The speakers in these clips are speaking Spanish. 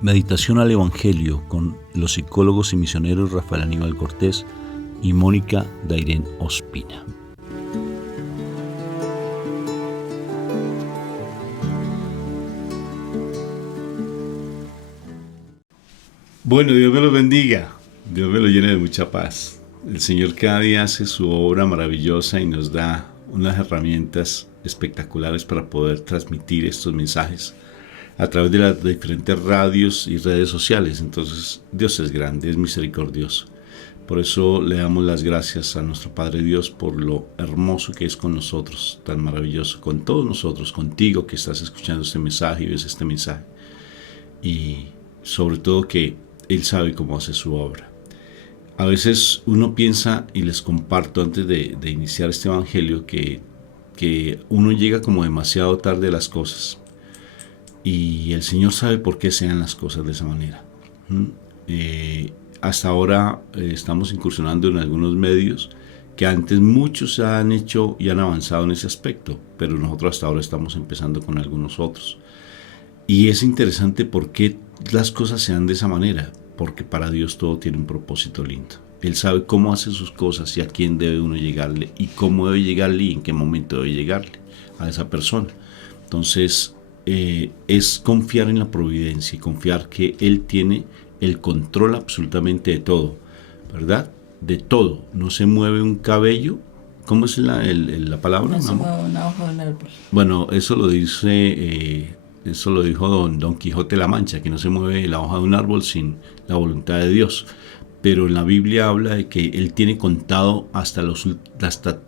Meditación al Evangelio con los psicólogos y misioneros Rafael Aníbal Cortés y Mónica Dairén Ospina. Bueno, Dios me lo bendiga, Dios me lo llene de mucha paz. El Señor cada día hace su obra maravillosa y nos da unas herramientas espectaculares para poder transmitir estos mensajes a través de las diferentes radios y redes sociales. Entonces, Dios es grande, es misericordioso. Por eso le damos las gracias a nuestro Padre Dios por lo hermoso que es con nosotros, tan maravilloso, con todos nosotros, contigo que estás escuchando este mensaje y ves este mensaje. Y sobre todo que Él sabe cómo hace su obra. A veces uno piensa, y les comparto antes de iniciar este evangelio, que uno llega como demasiado tarde a las cosas. Y el Señor sabe por qué sean las cosas de esa manera. Hasta ahora estamos incursionando en algunos medios que antes muchos han hecho y han avanzado en ese aspecto, pero nosotros hasta ahora estamos empezando con algunos otros. Y es interesante por qué las cosas se dan de esa manera, porque para Dios todo tiene un propósito lindo. Él sabe cómo hace sus cosas y a quién debe uno llegarle y cómo debe llegarle y en qué momento debe llegarle a esa persona. Entonces, es confiar en la providencia y confiar que Él tiene el control absolutamente de todo, ¿verdad? De todo. No se mueve un cabello. ¿Cómo es la palabra? No se mueve una hoja de un árbol. Bueno, eso lo dijo Don Quijote de la Mancha, que no se mueve la hoja de un árbol sin la voluntad de Dios. Pero en la Biblia habla de que Él tiene contado hasta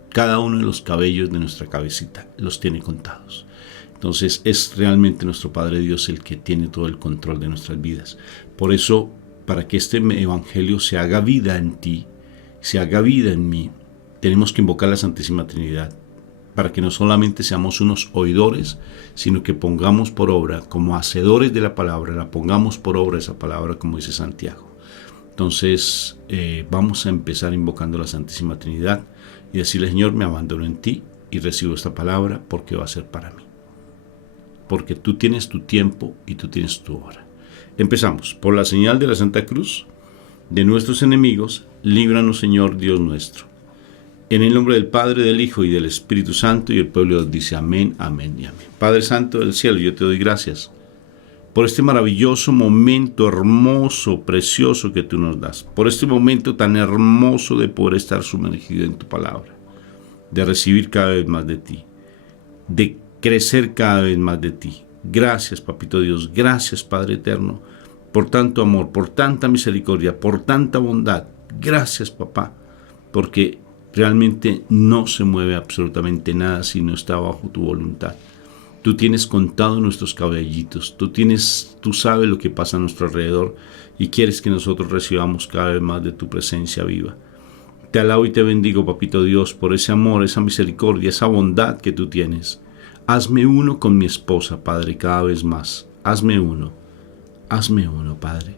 cada uno de los cabellos de nuestra cabecita, los tiene contados. Entonces es realmente nuestro Padre Dios el que tiene todo el control de nuestras vidas. Por eso, para que este evangelio se haga vida en ti, se haga vida en mí, tenemos que invocar la Santísima Trinidad, para que no solamente seamos unos oidores, sino que pongamos por obra, como hacedores de la palabra, la pongamos por obra esa palabra, como dice Santiago. Entonces vamos a empezar invocando la Santísima Trinidad y decirle: Señor, me abandono en ti y recibo esta palabra porque va a ser para mí. Porque tú tienes tu tiempo y tú tienes tu hora. Empezamos. Por la señal de la Santa Cruz, de nuestros enemigos, líbranos, Señor Dios nuestro. En el nombre del Padre, del Hijo y del Espíritu Santo, y el pueblo dice amén, amén y amén. Padre Santo del cielo, yo te doy gracias por este maravilloso momento hermoso, precioso que tú nos das. Por este momento tan hermoso de poder estar sumergido en tu palabra. De recibir cada vez más de ti. De crecer cada vez más de ti. Gracias, Papito Dios, gracias, Padre Eterno, por tanto amor, por tanta misericordia, por tanta bondad. Gracias, Papá, porque realmente no se mueve absolutamente nada si no está bajo tu voluntad. Tú tienes contado nuestros cabellitos, tú sabes lo que pasa a nuestro alrededor y quieres que nosotros recibamos cada vez más de tu presencia viva. Te alabo y te bendigo, Papito Dios, por ese amor, esa misericordia, esa bondad que tú tienes. Hazme uno con mi esposa, Padre, cada vez más. Hazme uno, Padre,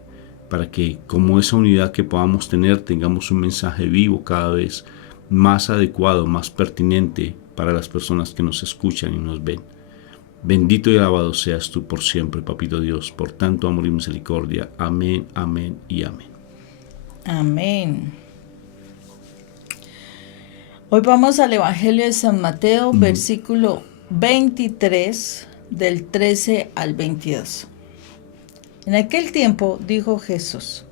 para que como esa unidad que podamos tener, tengamos un mensaje vivo cada vez más adecuado, más pertinente para las personas que nos escuchan y nos ven. Bendito y alabado seas tú por siempre, Papito Dios, por tanto amor y misericordia. Amén, amén y amén. Amén. Hoy vamos al Evangelio de San Mateo, versículo 23, del 13 al 22. En aquel tiempo dijo Jesús: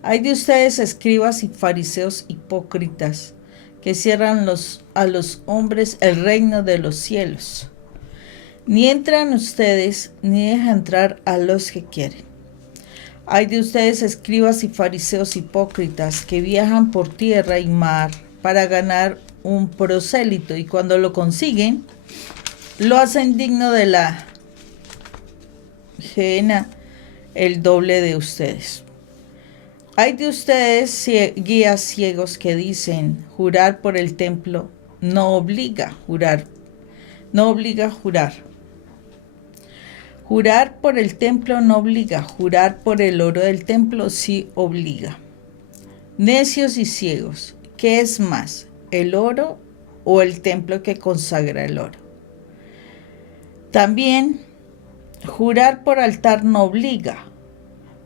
Ay de ustedes, escribas y fariseos hipócritas, que cierran a los hombres el reino de los cielos. Ni entran ustedes, ni dejan entrar a los que quieren. Ay de ustedes, escribas y fariseos hipócritas, que viajan por tierra y mar para ganar un prosélito, y cuando lo consiguen, lo hacen digno de la gehenna el doble de ustedes. Ay de ustedes, guías ciegos, que dicen: jurar por el templo no obliga a jurar. Jurar por el templo no obliga, jurar por el oro del templo sí obliga. Necios y ciegos, ¿qué es más, el oro o el templo que consagra el oro? También jurar por altar no obliga.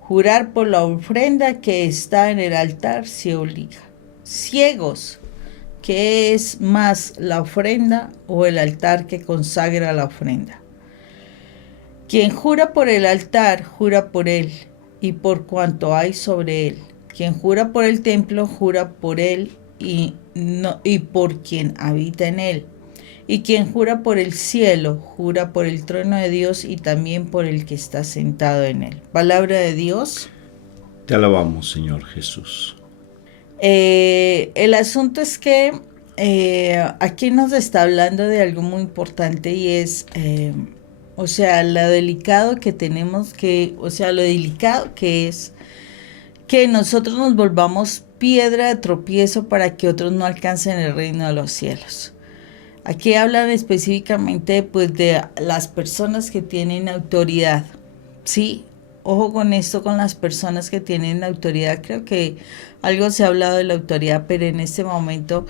Jurar por la ofrenda que está en el altar sí obliga. Ciegos, ¿qué es más, la ofrenda o el altar que consagra la ofrenda? Quien jura por el altar, jura por él y por cuanto hay sobre él. Quien jura por el templo, jura por él y por quien habita en él. Y quien jura por el cielo, jura por el trono de Dios y también por el que está sentado en él. Palabra de Dios. Te alabamos, Señor Jesús. El asunto es que aquí nos está hablando de algo muy importante y es, o sea, lo delicado que tenemos que, o sea, lo delicado que es que nosotros nos volvamos piedra de tropiezo para que otros no alcancen el reino de los cielos. Aquí hablan específicamente pues de las personas que tienen autoridad, ¿sí? Ojo con esto, con las personas que tienen autoridad. Creo que algo se ha hablado de la autoridad, pero en este momento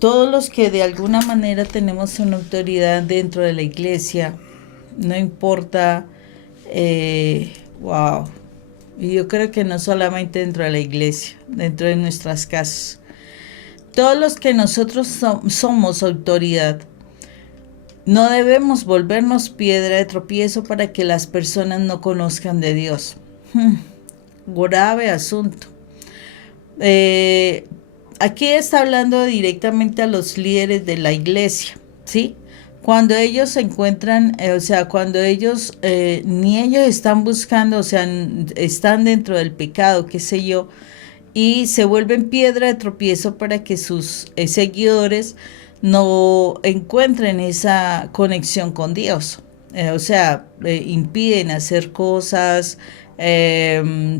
todos los que de alguna manera tenemos una autoridad dentro de la iglesia, no importa, wow, y yo creo que no solamente dentro de la iglesia, dentro de nuestras casas. Todos los que nosotros somos autoridad, no debemos volvernos piedra de tropiezo para que las personas no conozcan de Dios. Grave asunto. Aquí está hablando directamente a los líderes de la iglesia, ¿sí? Cuando ellos se encuentran, o sea, cuando ellos, ni ellos están buscando, o sea, están dentro del pecado, qué sé yo, y se vuelven piedra de tropiezo para que sus seguidores no encuentren esa conexión con Dios. O sea, impiden hacer cosas,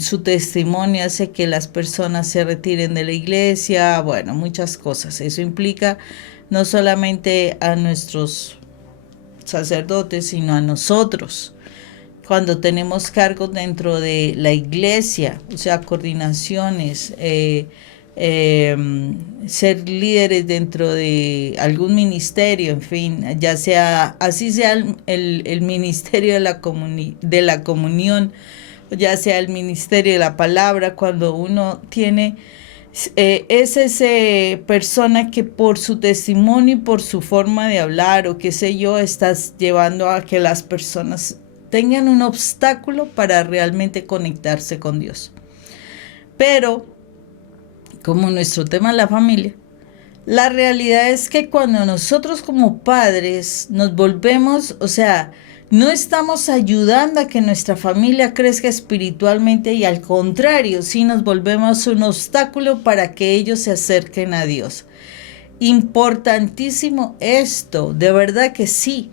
su testimonio hace que las personas se retiren de la iglesia, bueno, muchas cosas. Eso implica no solamente a nuestros sacerdotes, sino a nosotros. Cuando tenemos cargos dentro de la iglesia, o sea, coordinaciones, ser líderes dentro de algún ministerio, en fin, ya sea, así sea el ministerio de la comunión, ya sea el ministerio de la palabra, cuando uno tiene, es esa persona que por su testimonio y por su forma de hablar o qué sé yo, estás llevando a que las personas tengan un obstáculo para realmente conectarse con Dios. Pero, como nuestro tema es la familia, la realidad es que cuando nosotros como padres nos volvemos, o sea, no estamos ayudando a que nuestra familia crezca espiritualmente y al contrario, sí nos volvemos un obstáculo para que ellos se acerquen a Dios. Importantísimo esto, de verdad que sí.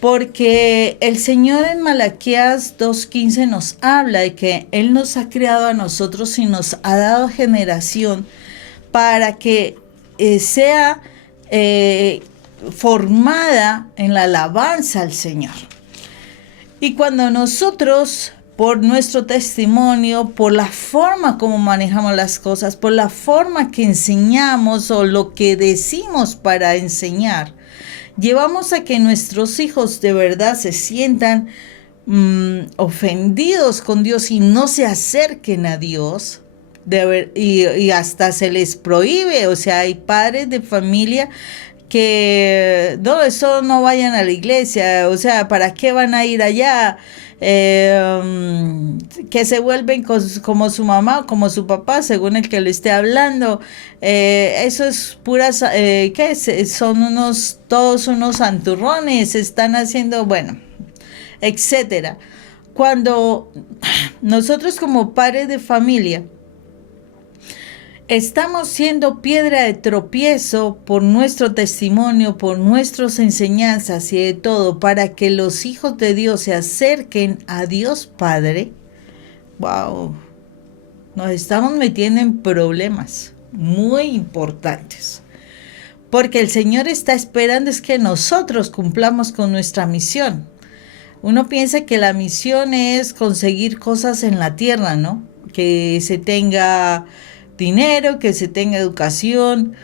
Porque el Señor en Malaquías 2:15 nos habla de que Él nos ha creado a nosotros y nos ha dado generación para que sea formada en la alabanza al Señor. Y cuando nosotros, por nuestro testimonio, por la forma como manejamos las cosas, por la forma que enseñamos o lo que decimos para enseñar, llevamos a que nuestros hijos de verdad se sientan ofendidos con Dios y no se acerquen a Dios. Y hasta se les prohíbe, o sea, hay padres de familia que no, eso no vayan a la iglesia, o sea, ¿para qué van a ir allá? Que se vuelven como su mamá o como su papá, según el que le esté hablando. Eso es puras, ¿qué es? Son todos unos santurrones, están haciendo, bueno, etcétera. Cuando nosotros como padres de familia estamos siendo piedra de tropiezo por nuestro testimonio, por nuestras enseñanzas y de todo, para que los hijos de Dios se acerquen a Dios Padre. Wow, nos estamos metiendo en problemas muy importantes. Porque el Señor está esperando es que nosotros cumplamos con nuestra misión. Uno piensa que la misión es conseguir cosas en la tierra, ¿no? Que se tenga dinero, que se tenga educación,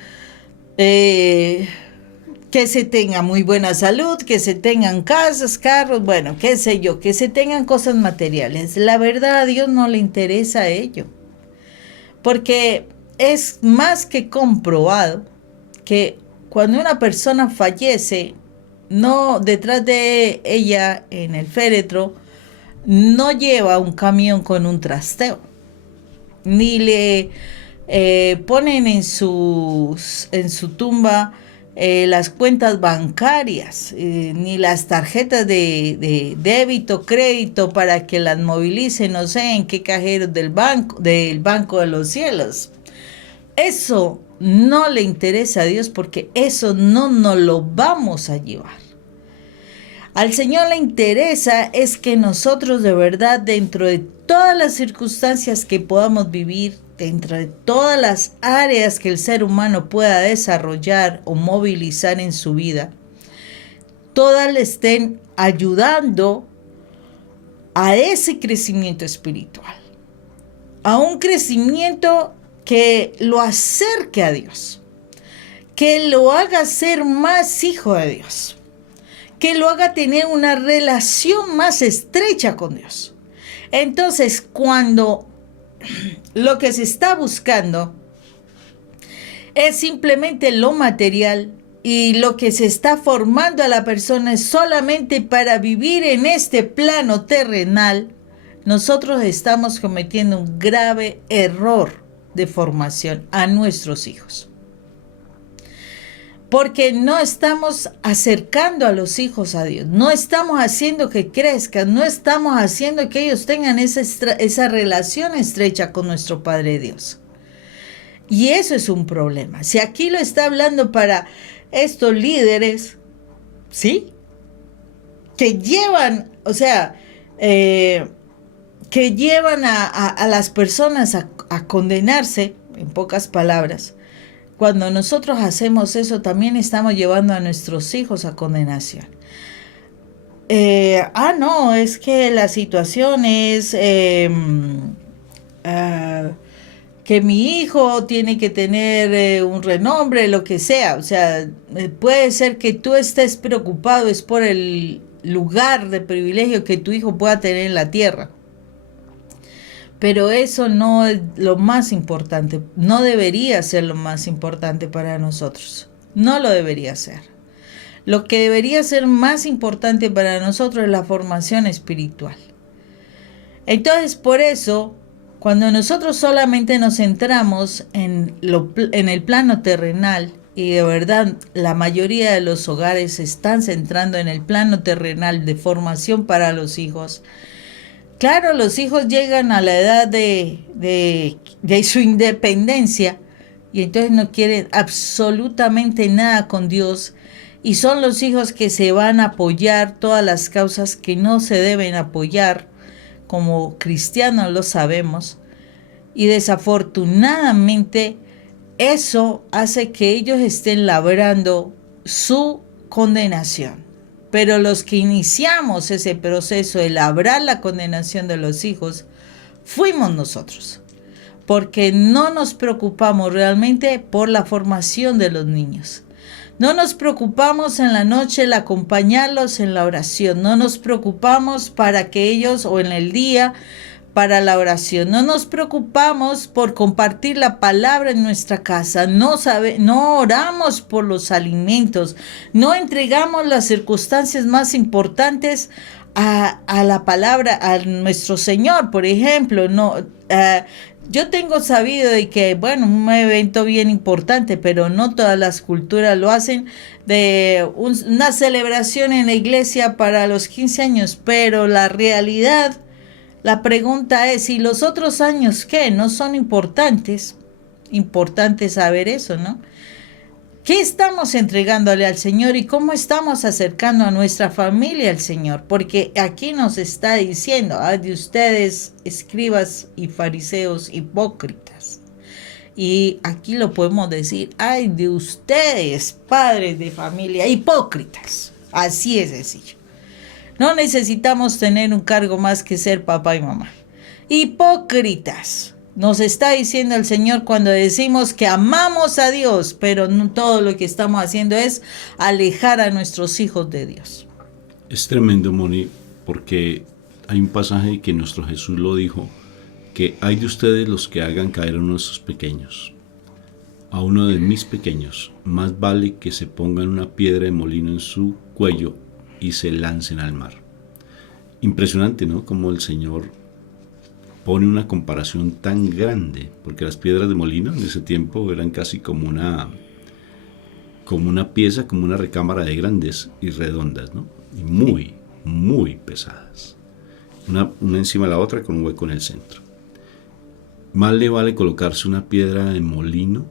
que se tenga muy buena salud, que se tengan casas, carros, bueno, qué sé yo, que se tengan cosas materiales. La verdad, a Dios no le interesa ello, porque es más que comprobado que cuando una persona fallece, no detrás de ella en el féretro, no lleva un camión con un trasteo, ni le ponen en su tumba las cuentas bancarias, ni las tarjetas de débito, crédito para que las movilice, no sé en qué cajeros del banco de los cielos. Eso no le interesa a Dios, porque eso no nos lo vamos a llevar. Al Señor le interesa es que nosotros de verdad, dentro de todas las circunstancias que podamos vivir, dentro de todas las áreas que el ser humano pueda desarrollar o movilizar en su vida, todas le estén ayudando a ese crecimiento espiritual, a un crecimiento que lo acerque a Dios, que lo haga ser más hijo de Dios, que lo haga tener una relación más estrecha con Dios. Entonces, cuando lo que se está buscando es simplemente lo material y lo que se está formando a la persona es solamente para vivir en este plano terrenal, nosotros estamos cometiendo un grave error de formación a nuestros hijos. Porque no estamos acercando a los hijos a Dios, no estamos haciendo que crezcan, no estamos haciendo que ellos tengan esa relación estrecha con nuestro Padre Dios. Y eso es un problema. Si aquí lo está hablando para estos líderes, ¿sí? Que llevan, o sea, que llevan a las personas a condenarse, en pocas palabras. Cuando nosotros hacemos eso, también estamos llevando a nuestros hijos a condenación. No, es que la situación es que mi hijo tiene que tener un renombre, lo que sea. O sea, puede ser que tú estés preocupado, es por el lugar de privilegio que tu hijo pueda tener en la tierra. Pero eso no es lo más importante, no debería ser lo más importante para nosotros, no lo debería ser. Lo que debería ser más importante para nosotros es la formación espiritual. Entonces, por eso, cuando nosotros solamente nos centramos en el plano terrenal, y de verdad la mayoría de los hogares se están centrando en el plano terrenal de formación para los hijos, claro, los hijos llegan a la edad de su independencia y entonces no quieren absolutamente nada con Dios, y son los hijos que se van a apoyar todas las causas que no se deben apoyar. Como cristianos lo sabemos, y desafortunadamente eso hace que ellos estén labrando su condenación. Pero los que iniciamos ese proceso de labrar la condenación de los hijos, fuimos nosotros, porque no nos preocupamos realmente por la formación de los niños. No nos preocupamos en la noche el acompañarlos en la oración, no nos preocupamos para que ellos, o en el día, para la oración. No nos preocupamos por compartir la palabra en nuestra casa, no oramos por los alimentos, no entregamos las circunstancias más importantes a la palabra, a nuestro Señor, por ejemplo. Yo tengo sabido de que, bueno, un evento bien importante, pero no todas las culturas lo hacen, de una celebración en la iglesia para los 15 años, pero la realidad, la pregunta es, ¿y los otros años qué? ¿No son importantes? Importante saber eso, ¿no? ¿Qué estamos entregándole al Señor y cómo estamos acercando a nuestra familia al Señor? Porque aquí nos está diciendo, de ustedes, escribas y fariseos hipócritas. Y aquí lo podemos decir, ay de ustedes, padres de familia, hipócritas. Así es sencillo. No necesitamos tener un cargo más que ser papá y mamá. Hipócritas. nos está diciendo el Señor cuando decimos que amamos a Dios, pero no todo lo que estamos haciendo es alejar a nuestros hijos de Dios. Es tremendo, Moni, porque hay un pasaje que nuestro Jesús lo dijo, que hay de ustedes los que hagan caer a uno de esos pequeños. A uno de mis pequeños, más vale que se pongan una piedra de molino en su cuello y se lancen al mar. Impresionante, ¿no? Como el Señor pone una comparación tan grande, porque las piedras de molino en ese tiempo eran casi como una pieza, como una recámara de grandes y redondas, ¿no? Y muy, muy pesadas. Una encima de la otra con un hueco en el centro. Más le vale colocarse una piedra de molino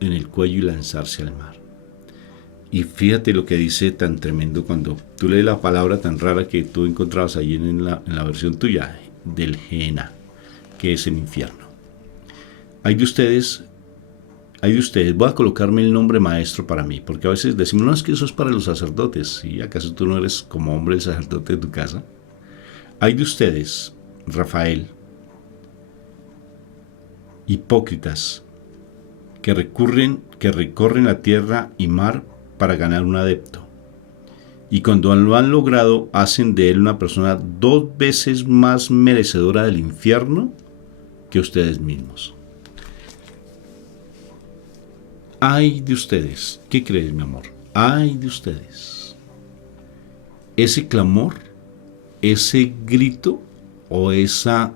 en el cuello y lanzarse al mar. Y fíjate lo que dice tan tremendo cuando tú lees la palabra tan rara que tú encontrabas ahí en la versión tuya, del Gehenna, que es el infierno. Hay de ustedes, voy a colocarme el nombre maestro para mí, porque a veces decimos, no, es que eso es para los sacerdotes. ¿Y acaso tú no eres como hombre el sacerdote de tu casa? Hay de ustedes, Rafael, hipócritas, que recorren la tierra y mar para ganar un adepto. Y cuando lo han logrado, hacen de él una persona 2 veces más merecedora del infierno que ustedes mismos. Ay de ustedes, ¿qué crees, mi amor? Ay de ustedes. Ese clamor, ese grito o ese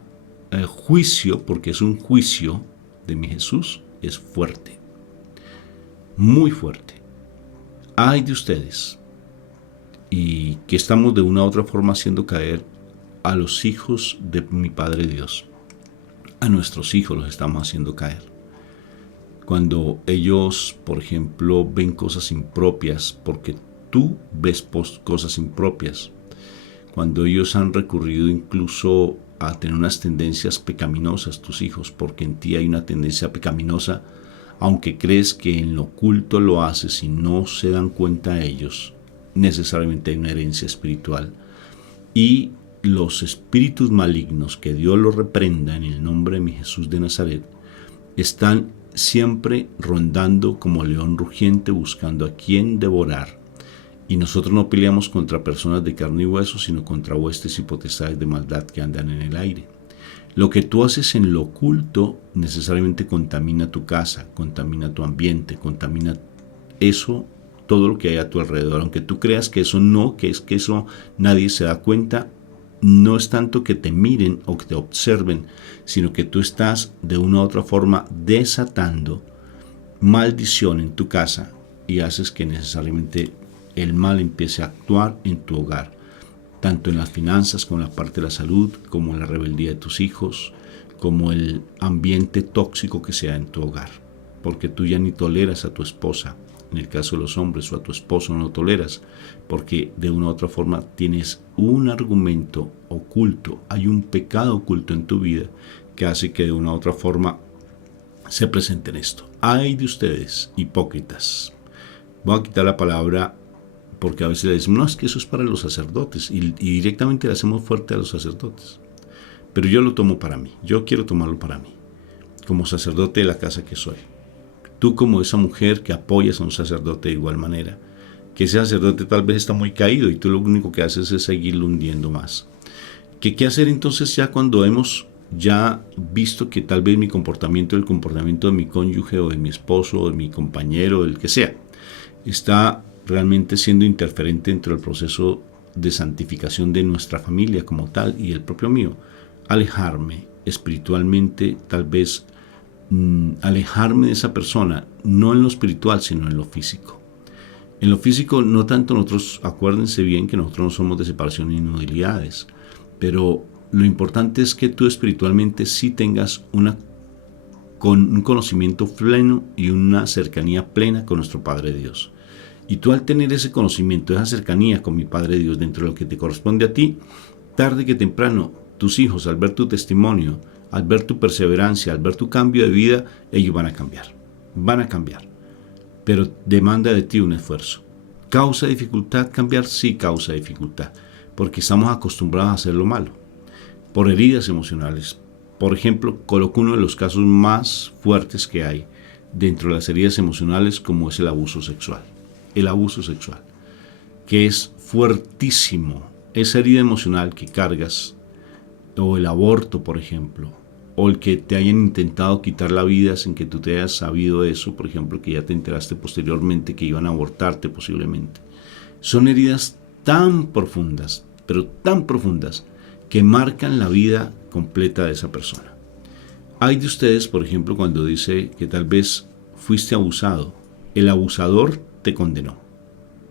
juicio, porque es un juicio de mi Jesús, es fuerte, muy fuerte. Ay de ustedes, y que estamos de una u otra forma haciendo caer a los hijos de mi Padre Dios. A nuestros hijos los estamos haciendo caer. Cuando ellos, por ejemplo, ven cosas impropias, porque tú ves cosas impropias, cuando ellos han recurrido incluso a tener unas tendencias pecaminosas, tus hijos, porque en ti hay una tendencia pecaminosa, aunque crees que en lo oculto lo haces y no se dan cuenta ellos, necesariamente hay una herencia espiritual. Y los espíritus malignos, que Dios los reprenda en el nombre de mi Jesús de Nazaret, están siempre rondando como león rugiente buscando a quien devorar. Y nosotros no peleamos contra personas de carne y hueso, sino contra huestes y potestades de maldad que andan en el aire. Lo que tú haces en lo oculto necesariamente contamina tu casa, contamina tu ambiente, contamina eso, todo lo que hay a tu alrededor. Aunque tú creas que eso no, que es que eso nadie se da cuenta, no es tanto que te miren o que te observen, sino que tú estás de una u otra forma desatando maldición en tu casa y haces que necesariamente el mal empiece a actuar en tu hogar, tanto en las finanzas como en la parte de la salud, como en la rebeldía de tus hijos, como el ambiente tóxico que sea en tu hogar, porque tú ya ni toleras a tu esposa, en el caso de los hombres, o a tu esposo no lo toleras, porque de una u otra forma tienes un argumento oculto, hay un pecado oculto en tu vida que hace que de una u otra forma se presente en esto. Ay de ustedes, hipócritas. Voy a quitar la palabra porque a veces le decimos, no, es que eso es para los sacerdotes, y directamente le hacemos fuerte a los sacerdotes. Pero yo lo tomo para mí, yo quiero tomarlo para mí, como sacerdote de la casa que soy. Tú como esa mujer que apoyas a un sacerdote de igual manera, que ese sacerdote tal vez está muy caído y tú lo único que haces es seguirlo hundiendo más. ¿Qué hacer entonces ya cuando hemos ya visto que tal vez mi comportamiento, el comportamiento de mi cónyuge o de mi esposo o de mi compañero, del que sea, está realmente siendo interferente dentro del proceso de santificación de nuestra familia como tal y el propio mío? Alejarme espiritualmente, tal vez alejarme de esa persona, no en lo espiritual, sino en lo físico. En lo físico, no tanto nosotros, acuérdense bien que nosotros no somos de separación ni inmovilidades, pero lo importante es que tú espiritualmente sí tengas un conocimiento pleno y una cercanía plena con nuestro Padre Dios. Y tú al tener ese conocimiento, esa cercanía con mi Padre Dios dentro de lo que te corresponde a ti, tarde que temprano, tus hijos al ver tu testimonio, al ver tu perseverancia, al ver tu cambio de vida, ellos van a cambiar. Pero demanda de ti un esfuerzo. ¿Causa dificultad cambiar? Sí, causa dificultad, porque estamos acostumbrados a hacer lo malo, por heridas emocionales, por ejemplo, coloco uno de los casos más fuertes que hay dentro de las heridas emocionales, como es el abuso sexual. El abuso sexual, que es fuertísimo. Esa herida emocional que cargas, o el aborto, por ejemplo, o el que te hayan intentado quitar la vida sin que tú te hayas sabido eso, por ejemplo, que ya te enteraste posteriormente que iban a abortarte posiblemente. Son heridas tan profundas, pero tan profundas, que marcan la vida completa de esa persona. Hay de ustedes, por ejemplo, cuando dice que tal vez fuiste abusado, el abusador te condenó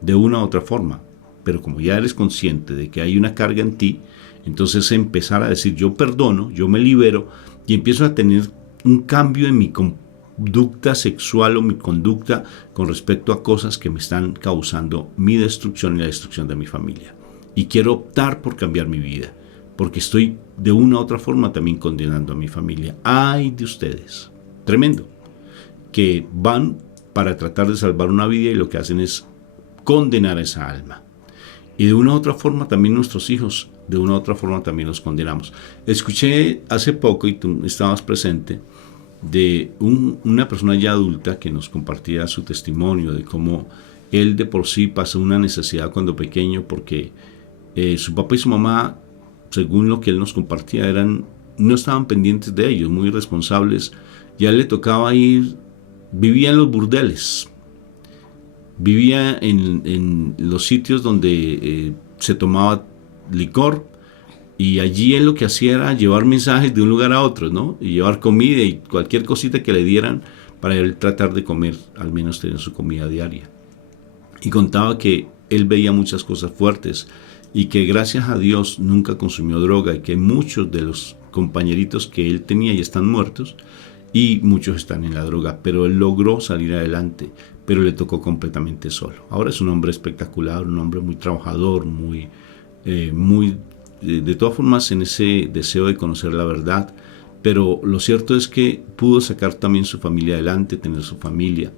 de una u otra forma, pero como ya eres consciente de que hay una carga en ti, entonces empezar a decir yo perdono, yo me libero y empiezo a tener un cambio en mi conducta sexual o mi conducta con respecto a cosas que me están causando mi destrucción y la destrucción de mi familia. Y quiero optar por cambiar mi vida, porque estoy de una u otra forma también condenando a mi familia. Ay de ustedes, tremendo, que van para tratar de salvar una vida y lo que hacen es condenar a esa alma. Y de una u otra forma también nuestros hijos, de una u otra forma también los condenamos. Escuché hace poco, y tú estabas presente, de una persona ya adulta que nos compartía su testimonio de cómo él de por sí pasó una necesidad cuando pequeño, porque su papá y su mamá, según lo que él nos compartía, no estaban pendientes de ellos, muy responsables. Ya le tocaba ir, vivía en los burdeles, vivía en los sitios donde se tomaba licor, y allí él lo que hacía era llevar mensajes de un lugar a otro, ¿no? Y llevar comida y cualquier cosita que le dieran para él tratar de comer, al menos tener su comida diaria. Y contaba que él veía muchas cosas fuertes y que gracias a Dios nunca consumió droga, y que muchos de los compañeritos que él tenía ya están muertos y muchos están en la droga, pero él logró salir adelante, pero le tocó completamente solo. Ahora es un hombre espectacular, un hombre muy trabajador, muy de todas formas en ese deseo de conocer la verdad, pero lo cierto es que pudo sacar también su familia adelante, tener su familia,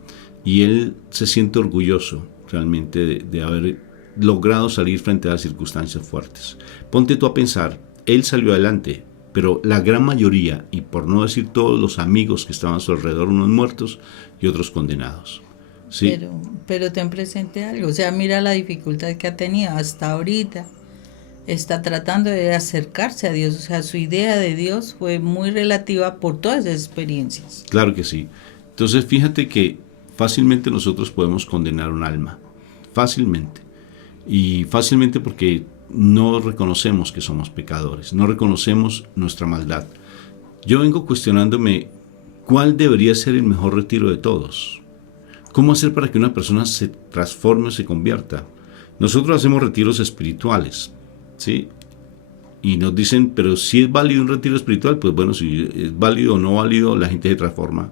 y él se siente orgulloso realmente de haber logrado salir frente a las circunstancias fuertes. Ponte tú a pensar, él salió adelante, pero la gran mayoría, y por no decir todos los amigos que estaban a su alrededor, unos muertos y otros condenados. ¿Sí? Pero ten presente algo, o sea, mira la dificultad que ha tenido hasta ahorita. Está tratando de acercarse a Dios, o sea, su idea de Dios fue muy relativa por todas esas experiencias. Claro que sí. Entonces fíjate que fácilmente nosotros podemos condenar un alma, fácilmente, y fácilmente porque no reconocemos que somos pecadores, no reconocemos nuestra maldad. Yo vengo cuestionándome cuál debería ser el mejor retiro de todos. ¿Cómo hacer para que una persona se transforme o se convierta? Nosotros hacemos retiros espirituales, ¿sí? Y nos dicen, pero si es válido un retiro espiritual, pues bueno, si es válido o no válido, la gente se transforma.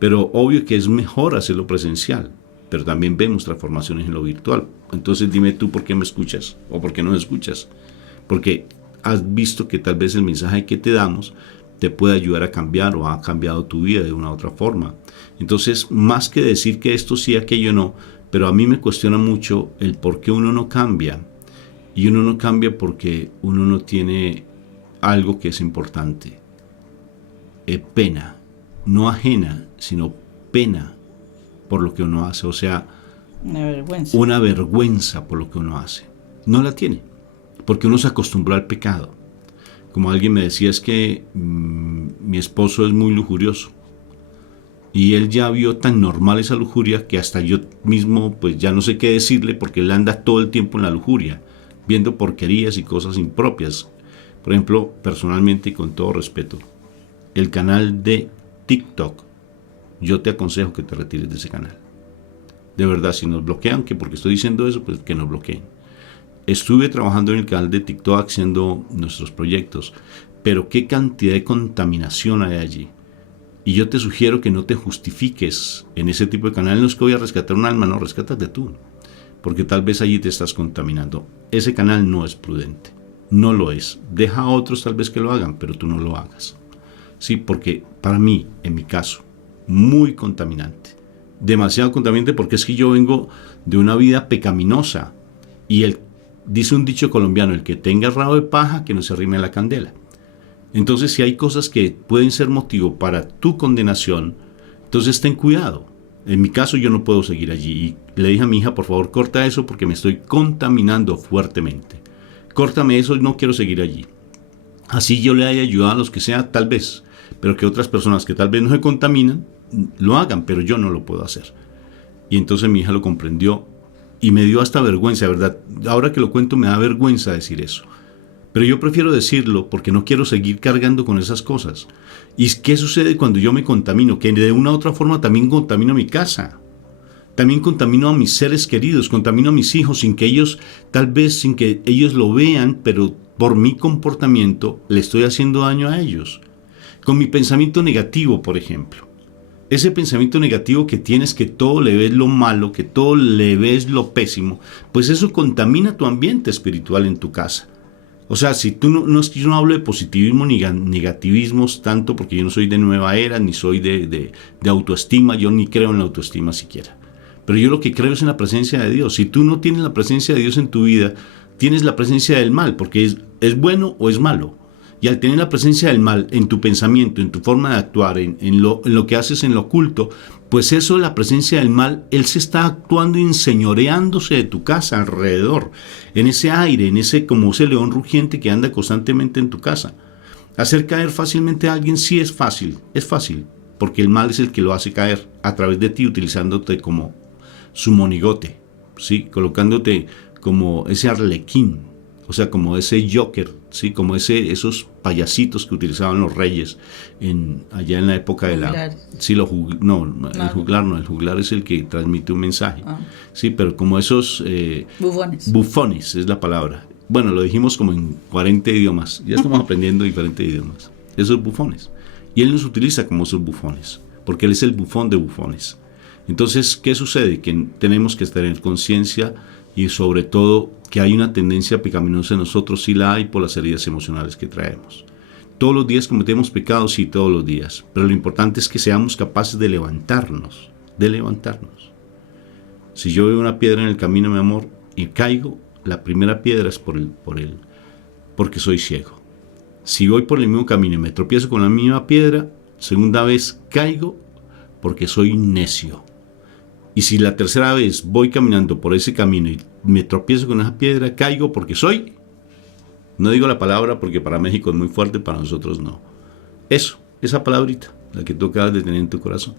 Pero obvio que es mejor hacerlo presencial, pero también vemos transformaciones en lo virtual. Entonces dime tú por qué me escuchas o por qué no me escuchas. Porque has visto que tal vez el mensaje que te damos te puede ayudar a cambiar, o ha cambiado tu vida de una u otra forma. Entonces, más que decir que esto sí, aquello no, pero a mí me cuestiona mucho el por qué uno no cambia. Y uno no cambia porque uno no tiene algo que es importante. Pena, no ajena, sino pena por lo que uno hace. O sea, una vergüenza por lo que uno hace. No la tiene, porque uno se acostumbró al pecado. Como alguien me decía, es que mi esposo es muy lujurioso. Y él ya vio tan normal esa lujuria que hasta yo mismo pues ya no sé qué decirle, porque él anda todo el tiempo en la lujuria, viendo porquerías y cosas impropias. Por ejemplo, personalmente y con todo respeto, el canal de TikTok, yo te aconsejo que te retires de ese canal. De verdad, si nos bloquean, que porque estoy diciendo eso, pues que nos bloqueen. Estuve trabajando en el canal de TikTok haciendo nuestros proyectos, pero qué cantidad de contaminación hay allí. Y yo te sugiero que no te justifiques en ese tipo de canal. No es que voy a rescatar un alma, no, rescátate tú, porque tal vez allí te estás contaminando. Ese canal no es prudente, no lo es. Deja a otros tal vez que lo hagan, pero tú no lo hagas. Sí, porque para mí, en mi caso, muy contaminante. Demasiado contaminante, porque es que yo vengo de una vida pecaminosa. Y dice un dicho colombiano, el que tenga rabo de paja, que no se arrime a la candela. Entonces, si hay cosas que pueden ser motivo para tu condenación, entonces ten cuidado. En mi caso, yo no puedo seguir allí. Y le dije a mi hija, por favor, corta eso porque me estoy contaminando fuertemente. Córtame eso, no quiero seguir allí. Así yo le haya ayudado a los que sea, tal vez. Pero que otras personas que tal vez no se contaminan, lo hagan, pero yo no lo puedo hacer. Y entonces mi hija lo comprendió y me dio hasta vergüenza, ¿verdad? Ahora que lo cuento me da vergüenza decir eso. Pero yo prefiero decirlo porque no quiero seguir cargando con esas cosas. ¿Y qué sucede cuando yo me contamino? Que de una u otra forma también contamino mi casa. También contamino a mis seres queridos, contamino a mis hijos sin que ellos, tal vez sin que ellos lo vean, pero por mi comportamiento le estoy haciendo daño a ellos. Con mi pensamiento negativo, por ejemplo. Ese pensamiento negativo que tienes, que todo le ves lo malo, que todo le ves lo pésimo, pues eso contamina tu ambiente espiritual en tu casa. O sea, si tú no es que yo no hablo de positivismo ni negativismos tanto, porque yo no soy de nueva era, ni soy de autoestima, yo ni creo en la autoestima siquiera. Pero yo lo que creo es en la presencia de Dios. Si tú no tienes la presencia de Dios en tu vida, tienes la presencia del mal, porque es bueno o es malo. Y al tener la presencia del mal en tu pensamiento, en tu forma de actuar, en lo que haces en lo oculto, pues eso, la presencia del mal, él se está actuando y enseñoreándose de tu casa alrededor, en ese aire, como ese león rugiente que anda constantemente en tu casa. Hacer caer fácilmente a alguien sí es fácil, porque el mal es el que lo hace caer a través de ti, utilizándote como su monigote, ¿sí? Colocándote como ese arlequín, o sea, como ese Joker, ¿sí? Como esos payasitos que utilizaban los reyes allá en la época de la... Sí, el juglar es el que transmite un mensaje. Sí, pero como esos... Bufones es la palabra. Bueno, lo dijimos como en 40 idiomas. Ya estamos aprendiendo diferentes idiomas. Esos bufones. Y él nos utiliza como esos bufones, porque él es el bufón de bufones. Entonces, ¿qué sucede? Que tenemos que tener conciencia y sobre todo que hay una tendencia pecaminosa en nosotros, sí la hay por las heridas emocionales que traemos. Todos los días cometemos pecados, sí, todos los días, pero lo importante es que seamos capaces de levantarnos. Si yo veo una piedra en el camino, mi amor, y caigo, la primera piedra es porque soy ciego. Si voy por el mismo camino y me tropiezo con la misma piedra, segunda vez caigo porque soy necio. Y si la tercera vez voy caminando por ese camino y me tropiezo con esa piedra, caigo porque soy... No digo la palabra porque para México es muy fuerte, para nosotros no. Esa palabrita, la que tú acabas de tener en tu corazón.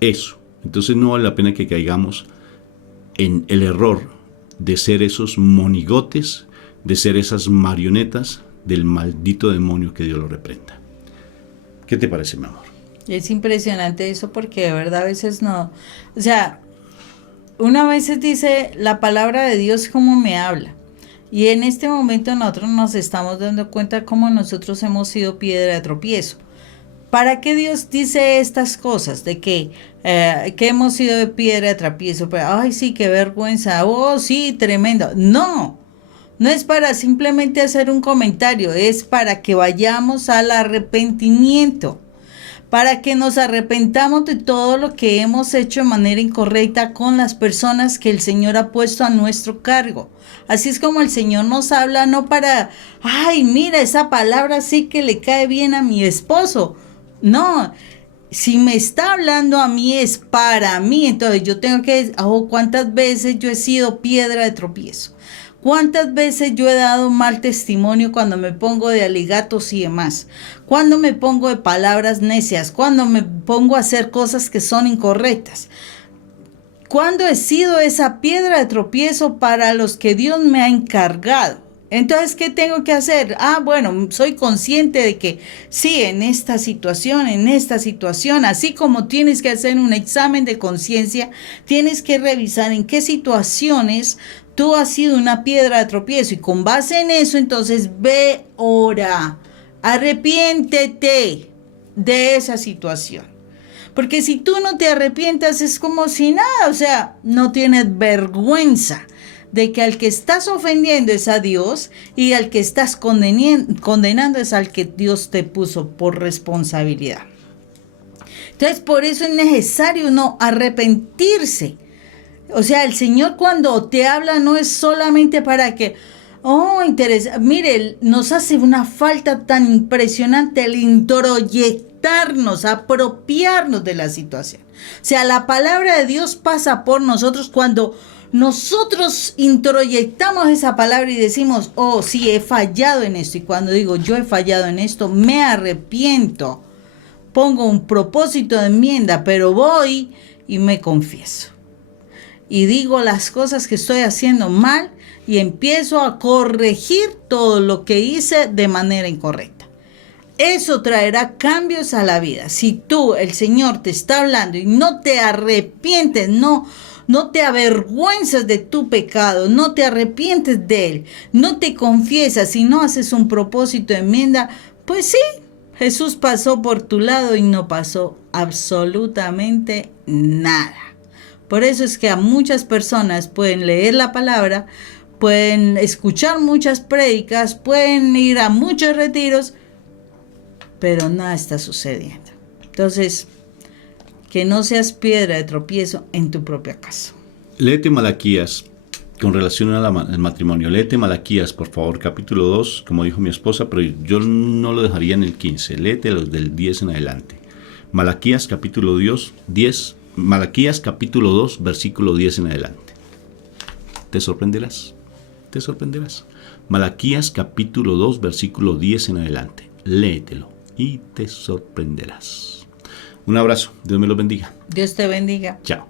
Eso. Entonces no vale la pena que caigamos en el error de ser esos monigotes, de ser esas marionetas del maldito demonio, que Dios lo reprenda. ¿Qué te parece, mi amor? Es impresionante eso porque de verdad a veces no, o sea, una vez dice la palabra de Dios como me habla, y en este momento nosotros nos estamos dando cuenta cómo nosotros hemos sido piedra de tropiezo. ¿Para qué Dios dice estas cosas? De que hemos sido de piedra de tropiezo, pero ay sí, qué vergüenza, oh sí, tremendo. No es para simplemente hacer un comentario, es para que vayamos al arrepentimiento. Para que nos arrepentamos de todo lo que hemos hecho de manera incorrecta con las personas que el Señor ha puesto a nuestro cargo. Así es como el Señor nos habla, no para, ay, mira, esa palabra sí que le cae bien a mi esposo. No, si me está hablando a mí es para mí, entonces yo tengo que, ¿cuántas veces yo he sido piedra de tropiezo? ¿Cuántas veces yo he dado mal testimonio cuando me pongo de alegatos y demás? Cuando me pongo de palabras necias, cuando me pongo a hacer cosas que son incorrectas. ¿Cuándo he sido esa piedra de tropiezo para los que Dios me ha encargado? Entonces, ¿qué tengo que hacer? Bueno, soy consciente de que sí, en esta situación, así como tienes que hacer un examen de conciencia, tienes que revisar en qué situaciones tú has sido una piedra de tropiezo y con base en eso, entonces ve, ora, arrepiéntete de esa situación. Porque si tú no te arrepientas es como si nada, o sea, no tienes vergüenza de que al que estás ofendiendo es a Dios y al que estás condenando es al que Dios te puso por responsabilidad. Entonces, por eso es necesario no arrepentirse. O sea, el Señor cuando te habla no es solamente para que, Oh, interesante. Mire, nos hace una falta tan impresionante el introyectarnos, apropiarnos de la situación. O sea, la palabra de Dios pasa por nosotros cuando nosotros introyectamos esa palabra y decimos, oh, sí, he fallado en esto. Y cuando digo, yo he fallado en esto, me arrepiento. Pongo un propósito de enmienda, pero voy y me confieso. Y digo las cosas que estoy haciendo mal y empiezo a corregir todo lo que hice de manera incorrecta. Eso traerá cambios a la vida. Si tú, el Señor, te está hablando y no te arrepientes, no te avergüenzas de tu pecado, no te arrepientes de él, no te confiesas y no haces un propósito de enmienda, pues sí, Jesús pasó por tu lado y no pasó absolutamente nada. Por eso es que a muchas personas pueden leer la palabra, pueden escuchar muchas prédicas, pueden ir a muchos retiros, pero nada está sucediendo. Entonces, que no seas piedra de tropiezo en tu propia casa. Léete Malaquías con relación al matrimonio. Léete Malaquías, por favor, capítulo 2, como dijo mi esposa, pero yo no lo dejaría en el 15. Léete los del 10 en adelante. Malaquías capítulo 10, Malaquías capítulo 2, versículo 10 en adelante. Te sorprenderás. Malaquías capítulo 2, versículo 10 en adelante. Léetelo y te sorprenderás. Un abrazo. Dios me los bendiga. Dios te bendiga. Chao.